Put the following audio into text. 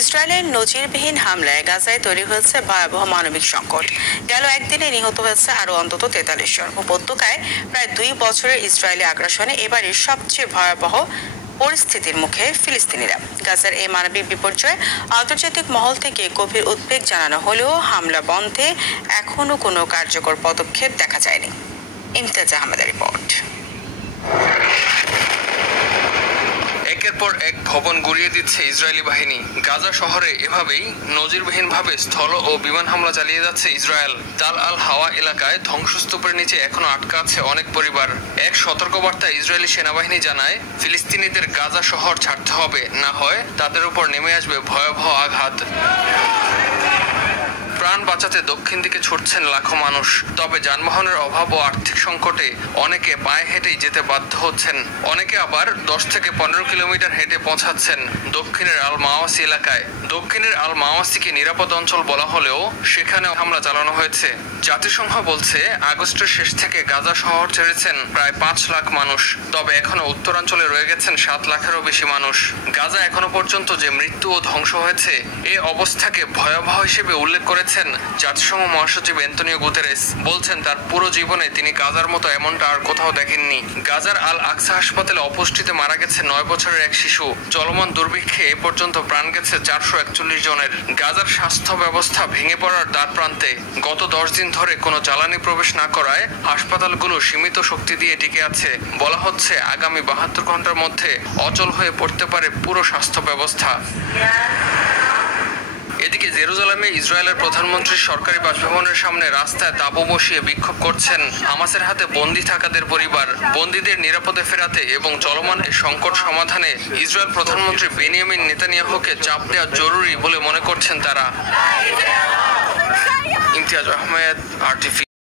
ইসরায়েলের নজিরবিহীন হামলায় গাজায় তৈরি হয়েছে ভয়াবহ মানবিক সংকট। গেল একদিনে নিহত হয়েছে আরো অন্তত 43 জন। উপত্যকায় প্রায় 2 বছরের ইসরায়েলি আগ্রাসনে এবারের সবচেয়ে ভয়াবহ পরিস্থিতির মুখে ফিলিস্তিনিরা। গাজার এই মানবিক বিপর্যয়ে আন্তর্জাতিক মহল থেকে গভীর উদ্বেগ জানানো হলেও হামলা বন্ধে এখনো কোনো কার্যকর পদক্ষেপ দেখা যায়নি। ইমতিয়াজ আহমেদের রিপোর্ট। একের পর এক ভবন গুড়িয়ে দিচ্ছে ইসরায়েলি বাহিনী। গাজা শহরে এভাবেই নজিরবিহীনভাবে স্থল ও বিমান হামলা চালিয়ে যাচ্ছে ইসরায়েল। তাল আল হাওয়া এলাকায় ধ্বংসস্তূপের নিচে এখনো আটকা আছে অনেক পরিবার। এক সতর্কবার্তায় ইসরায়েলি সেনাবাহিনী জানায়, ফিলিস্তিনিদের গাজা শহর ছাড়তে হবে, না হয় তাদের উপর নেমে আসবে ভয়াবহ আঘাত। প্রাণ বাঁচাতে দক্ষিণ দিকে ছুটছেন লাখো মানুষ। তবে যানবাহনের অভাব ও আর্থিক সংকটে অনেকে পায়ে হেঁটেই যেতে বাধ্য হচ্ছেন। অনেকে আবার 10 থেকে 15 কিলোমিটার হেঁটে পৌঁছাচ্ছেন দক্ষিণের আল মাওয়াসি এলাকায়। দক্ষিণের আল মাওয়াসিকে নিরাপদ অঞ্চল বলা হলেও সেখানেও হামলা চালানো হয়েছে। জাতিসংঘ বলছে, আগস্টের শেষ থেকে গাজা শহর ছেড়েছেন প্রায় 5 লাখ মানুষ। তবে এখনো উত্তরাঞ্চলে রয়ে গেছেন 7 লাখেরও বেশি মানুষ। গাজা এখনো পর্যন্ত যে মৃত্যু ও ধ্বংস হয়েছে, এ অবস্থাকে ভয়াবহ হিসেবে উল্লেখ করেছেন জাতিসংঘ মহাসচিব অ্যান্তনিও গুতেরেস। বলছেন, তার পুরো জীবনে তিনি গাজার মতো এমনটা আর কোথাও দেখেননি। গাজার আল আকসা হাসপাতালে অপুষ্টিতে মারা গেছে 9 বছরের এক শিশু। চলমান দুর্ভিক্ষে এ পর্যন্ত প্রাণ গেছে 441 জনের। গাজার স্বাস্থ্য ব্যবস্থা ভেঙে পড়ার দ্বার প্রান্তে। গত 10 দিন ধরে কোনো জ্বালানি প্রবেশ না করায় হাসপাতালগুলো সীমিত শক্তি দিয়ে টিকে আছে। বলা হচ্ছে, আগামী 72 ঘন্টার মধ্যে অচল হয়ে পড়তে পারে পুরো স্বাস্থ্য ব্যবস্থা। এদিকে জেরুজালেমে ইসরায়েলের প্রধানমন্ত্রীর সরকারি বাসভবনের সামনে রাস্তায় তাঁবু বসিয়ে বিক্ষোভ করছেন হামাসের হাতে বন্দী থাকাদের পরিবার। বন্দীদের নিরাপদে ফেরাতে এবং চলমান এই সংকট সমাধানে ইসরায়েল প্রধানমন্ত্রী বেনিয়ামিন নেতানিয়াহুকে চাপ দেওয়া জরুরি বলে মনে করছেন তারা। ইমতিয়াজ আহমেদ, RTV।